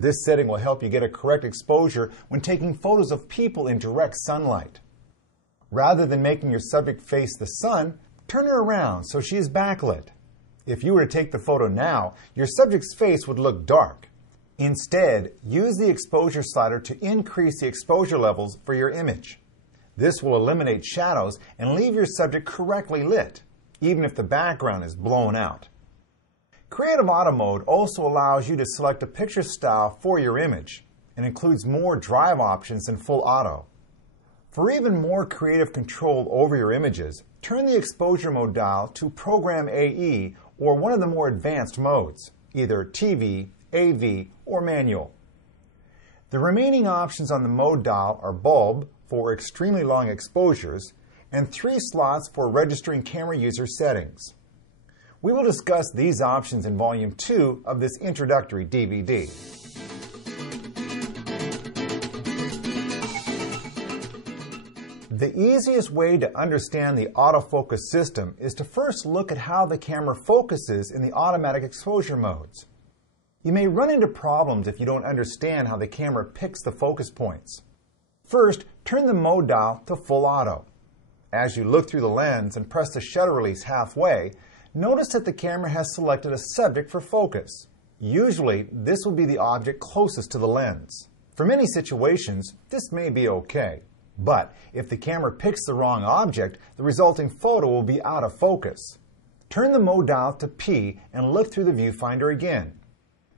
This setting will help you get a correct exposure when taking photos of people in direct sunlight. Rather than making your subject face the sun, turn her around so she is backlit. If you were to take the photo now, your subject's face would look dark. Instead, use the exposure slider to increase the exposure levels for your image. This will eliminate shadows and leave your subject correctly lit, even if the background is blown out. Creative Auto Mode also allows you to select a picture style for your image and includes more drive options than Full Auto. For even more creative control over your images, turn the exposure mode dial to Program AE or one of the more advanced modes, either TV, AV, or manual. The remaining options on the mode dial are bulb for extremely long exposures and 3 slots for registering camera user settings. We will discuss these options in Volume 2 of this introductory DVD. The easiest way to understand the autofocus system is to first look at how the camera focuses in the automatic exposure modes. You may run into problems if you don't understand how the camera picks the focus points. First, turn the mode dial to Full Auto. As you look through the lens and press the shutter release halfway, notice that the camera has selected a subject for focus. Usually, this will be the object closest to the lens. For many situations, this may be okay. But if the camera picks the wrong object, the resulting photo will be out of focus. Turn the mode dial to P and look through the viewfinder again.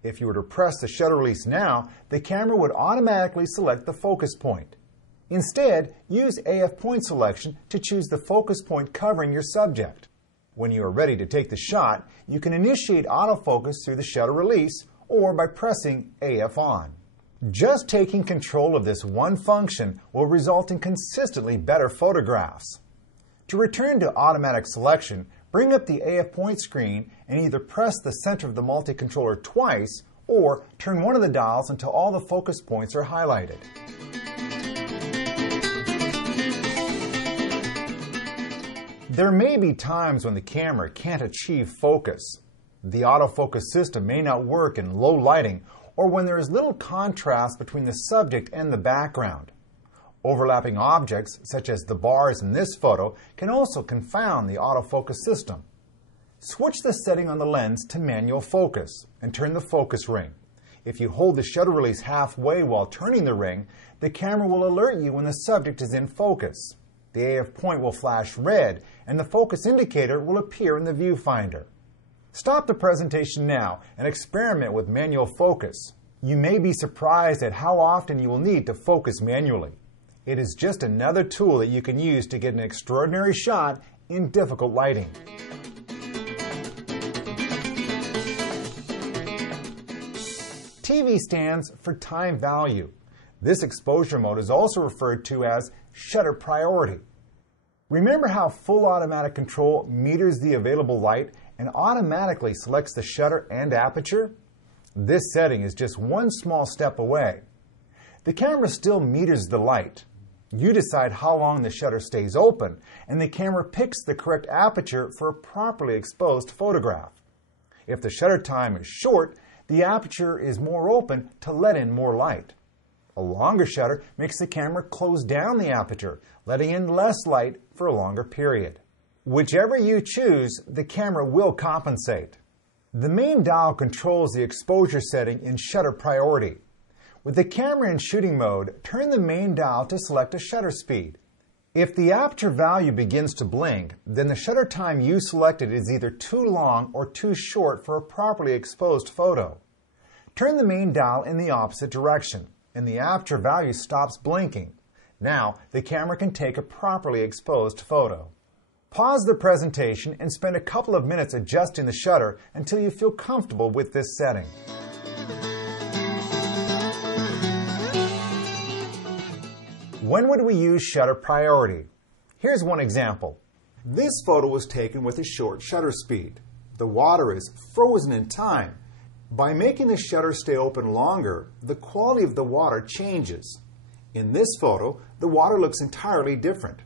If you were to press the shutter release now, the camera would automatically select the focus point. Instead, use AF point selection to choose the focus point covering your subject. When you are ready to take the shot, you can initiate autofocus through the shutter release or by pressing AF on. Just taking control of this one function will result in consistently better photographs. To return to automatic selection, bring up the AF point screen and either press the center of the multi-controller twice or turn one of the dials until all the focus points are highlighted. There may be times when the camera can't achieve focus. The autofocus system may not work in low lighting or when there is little contrast between the subject and the background. Overlapping objects, such as the bars in this photo, can also confound the autofocus system. Switch the setting on the lens to manual focus and turn the focus ring. If you hold the shutter release halfway while turning the ring, the camera will alert you when the subject is in focus. The AF point will flash red and the focus indicator will appear in the viewfinder. Stop the presentation now and experiment with manual focus. You may be surprised at how often you will need to focus manually. It is just another tool that you can use to get an extraordinary shot in difficult lighting. TV stands for time value. This exposure mode is also referred to as shutter priority. Remember how full automatic control meters the available light and automatically selects the shutter and aperture? This setting is just one small step away. The camera still meters the light. You decide how long the shutter stays open, and the camera picks the correct aperture for a properly exposed photograph. If the shutter time is short, the aperture is more open to let in more light. A longer shutter makes the camera close down the aperture, letting in less light for a longer period. Whichever you choose, the camera will compensate. The main dial controls the exposure setting in shutter priority. With the camera in shooting mode, turn the main dial to select a shutter speed. If the aperture value begins to blink, then the shutter time you selected is either too long or too short for a properly exposed photo. Turn the main dial in the opposite direction, and the aperture value stops blinking. Now, the camera can take a properly exposed photo. Pause the presentation and spend a couple of minutes adjusting the shutter until you feel comfortable with this setting. When would we use shutter priority? Here's one example. This photo was taken with a short shutter speed. The water is frozen in time. By making the shutter stay open longer, the quality of the water changes. In this photo, the water looks entirely different.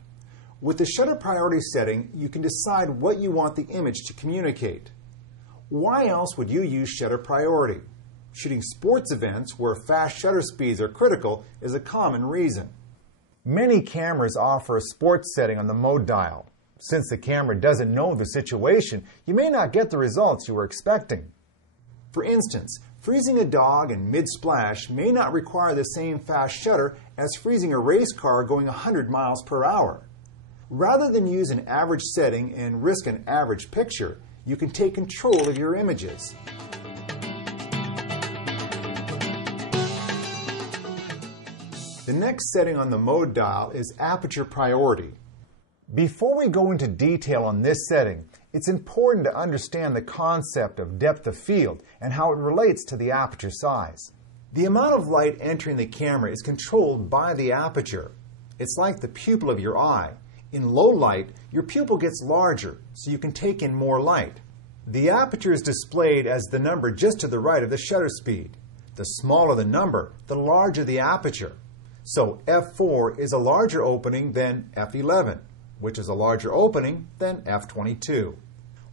With the shutter priority setting, you can decide what you want the image to communicate. Why else would you use shutter priority? Shooting sports events where fast shutter speeds are critical is a common reason. Many cameras offer a sports setting on the mode dial. Since the camera doesn't know the situation, you may not get the results you were expecting. For instance, freezing a dog in mid-splash may not require the same fast shutter as freezing a race car going 100 miles per hour. Rather than use an average setting and risk an average picture, you can take control of your images. The next setting on the mode dial is aperture priority. Before we go into detail on this setting, it's important to understand the concept of depth of field and how it relates to the aperture size. The amount of light entering the camera is controlled by the aperture. It's like the pupil of your eye. In low light, your pupil gets larger, so you can take in more light. The aperture is displayed as the number just to the right of the shutter speed. The smaller the number, the larger the aperture. So f4 is a larger opening than f11, which is a larger opening than f22.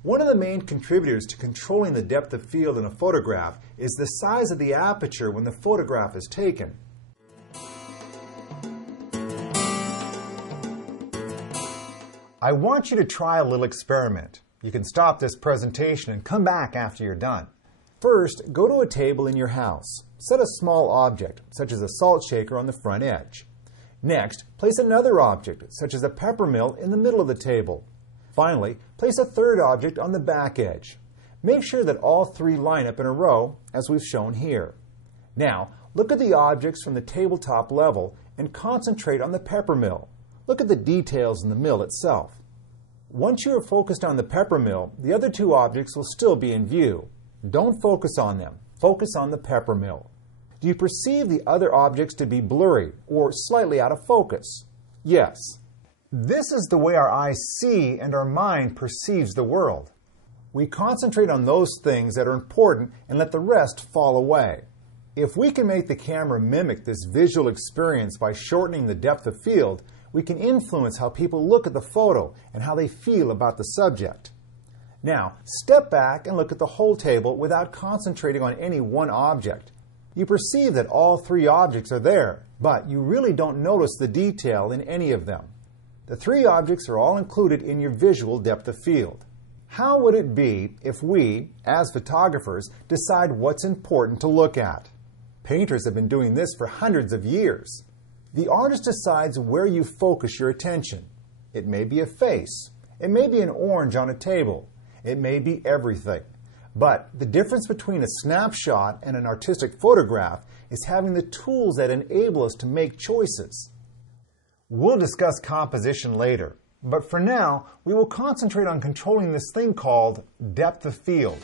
One of the main contributors to controlling the depth of field in a photograph is the size of the aperture when the photograph is taken. I want you to try a little experiment. You can stop this presentation and come back after you're done. First, go to a table in your house. Set a small object, such as a salt shaker, on the front edge. Next, place another object, such as a pepper mill, in the middle of the table. Finally, place a third object on the back edge. Make sure that all three line up in a row, as we've shown here. Now, look at the objects from the tabletop level and concentrate on the pepper mill. Look at the details in the mill itself. Once you are focused on the pepper mill, the other two objects will still be in view. Don't focus on them. Focus on the pepper mill. Do you perceive the other objects to be blurry or slightly out of focus? Yes. This is the way our eyes see and our mind perceives the world. We concentrate on those things that are important and let the rest fall away. If we can make the camera mimic this visual experience by shortening the depth of field, we can influence how people look at the photo and how they feel about the subject. Now, step back and look at the whole table without concentrating on any one object. You perceive that all three objects are there, but you really don't notice the detail in any of them. The three objects are all included in your visual depth of field. How would it be if we, as photographers, decide what's important to look at? Painters have been doing this for hundreds of years. The artist decides where you focus your attention. It may be a face. It may be an orange on a table. It may be everything. But the difference between a snapshot and an artistic photograph is having the tools that enable us to make choices. We'll discuss composition later, but for now, we will concentrate on controlling this thing called depth of field.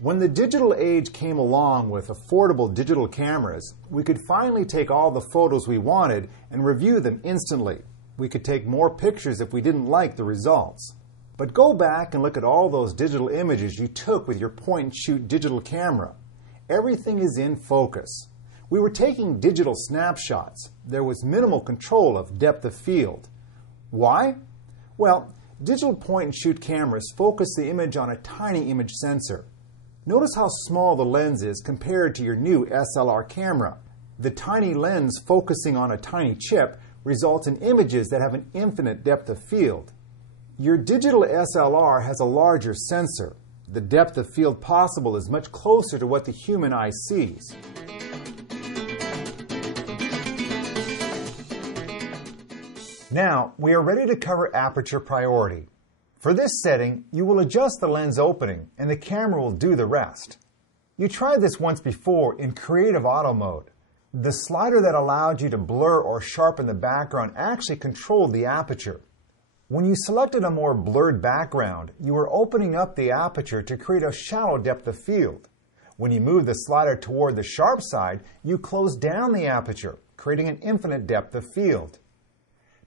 When the digital age came along with affordable digital cameras, we could finally take all the photos we wanted and review them instantly. We could take more pictures if we didn't like the results. But go back and look at all those digital images you took with your point-and-shoot digital camera. Everything is in focus. We were taking digital snapshots. There was minimal control of depth of field. Why? Well, digital point-and-shoot cameras focus the image on a tiny image sensor. Notice how small the lens is compared to your new SLR camera. The tiny lens focusing on a tiny chip results in images that have an infinite depth of field. Your digital SLR has a larger sensor. The depth of field possible is much closer to what the human eye sees. Now, we are ready to cover aperture priority. For this setting, you will adjust the lens opening and the camera will do the rest. You tried this once before in Creative Auto mode. The slider that allowed you to blur or sharpen the background actually controlled the aperture. When you selected a more blurred background, you were opening up the aperture to create a shallow depth of field. When you moved the slider toward the sharp side, you closed down the aperture, creating an infinite depth of field.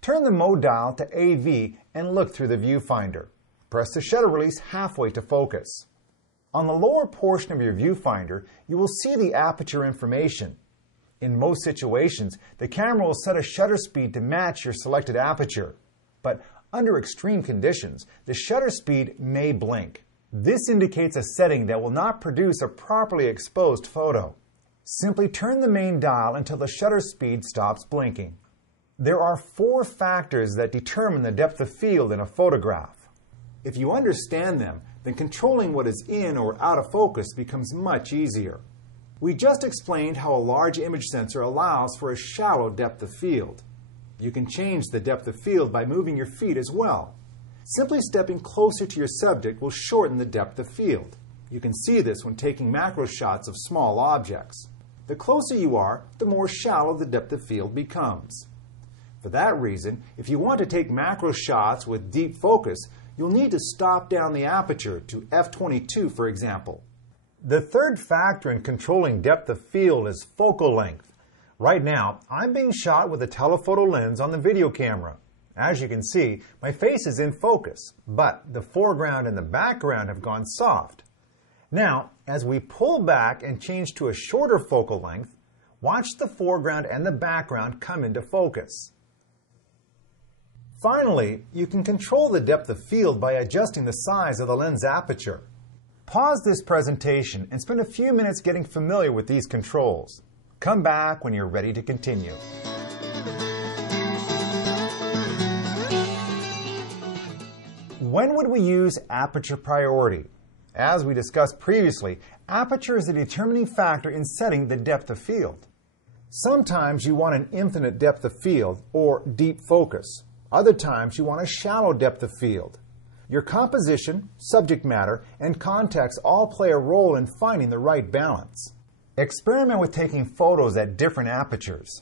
Turn the mode dial to AV and look through the viewfinder. Press the shutter release halfway to focus. On the lower portion of your viewfinder, you will see the aperture information. In most situations, the camera will set a shutter speed to match your selected aperture. But Under extreme conditions, the shutter speed may blink. This indicates a setting that will not produce a properly exposed photo. Simply turn the main dial until the shutter speed stops blinking. There are 4 factors that determine the depth of field in a photograph. If you understand them, then controlling what is in or out of focus becomes much easier. We just explained how a large image sensor allows for a shallow depth of field. You can change the depth of field by moving your feet as well. Simply stepping closer to your subject will shorten the depth of field. You can see this when taking macro shots of small objects. The closer you are, the more shallow the depth of field becomes. For that reason, if you want to take macro shots with deep focus, you'll need to stop down the aperture to f/22, for example. The third factor in controlling depth of field is focal length. Right now, I'm being shot with a telephoto lens on the video camera. As you can see, my face is in focus, but the foreground and the background have gone soft. Now, as we pull back and change to a shorter focal length, watch the foreground and the background come into focus. Finally, you can control the depth of field by adjusting the size of the lens aperture. Pause this presentation and spend a few minutes getting familiar with these controls. Come back when you're ready to continue. When would we use aperture priority? As we discussed previously, aperture is a determining factor in setting the depth of field. Sometimes you want an infinite depth of field or deep focus. Other times you want a shallow depth of field. Your composition, subject matter, and context all play a role in finding the right balance. Experiment with taking photos at different apertures.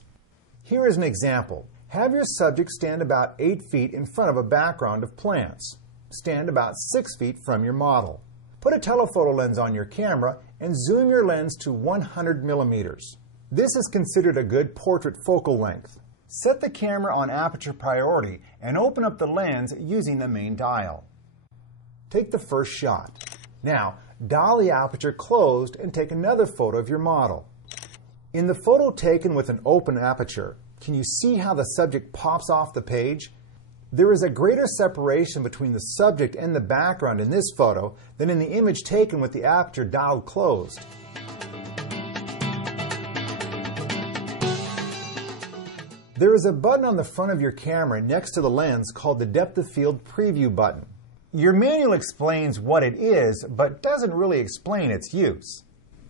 Here is an example. Have your subject stand about 8 feet in front of a background of plants. Stand about 6 feet from your model. Put a telephoto lens on your camera and zoom your lens to 100 millimeters. This is considered a good portrait focal length. Set the camera on aperture priority and open up the lens using the main dial. Take the first shot. Now, dial the aperture closed and take another photo of your model. In the photo taken with an open aperture, can you see how the subject pops off the page? There is a greater separation between the subject and the background in this photo than in the image taken with the aperture dialed closed. There is a button on the front of your camera next to the lens called the Depth of Field Preview button. Your manual explains what it is, but doesn't really explain its use.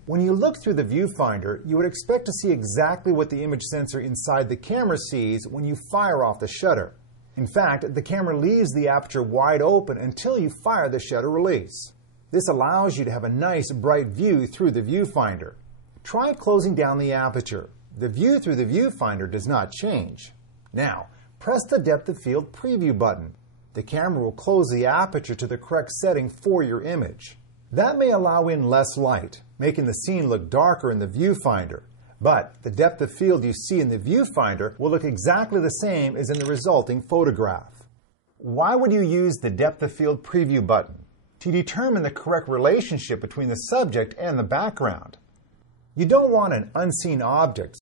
When you look through the viewfinder, you would expect to see exactly what the image sensor inside the camera sees when you fire off the shutter. In fact, the camera leaves the aperture wide open until you fire the shutter release. This allows you to have a nice bright view through the viewfinder. Try closing down the aperture. The view through the viewfinder does not change. Now, press the Depth of Field Preview button. The camera will close the aperture to the correct setting for your image. That may allow in less light, making the scene look darker in the viewfinder. But the depth of field you see in the viewfinder will look exactly the same as in the resulting photograph. Why would you use the Depth of Field Preview button? To determine the correct relationship between the subject and the background. You don't want an unseen object,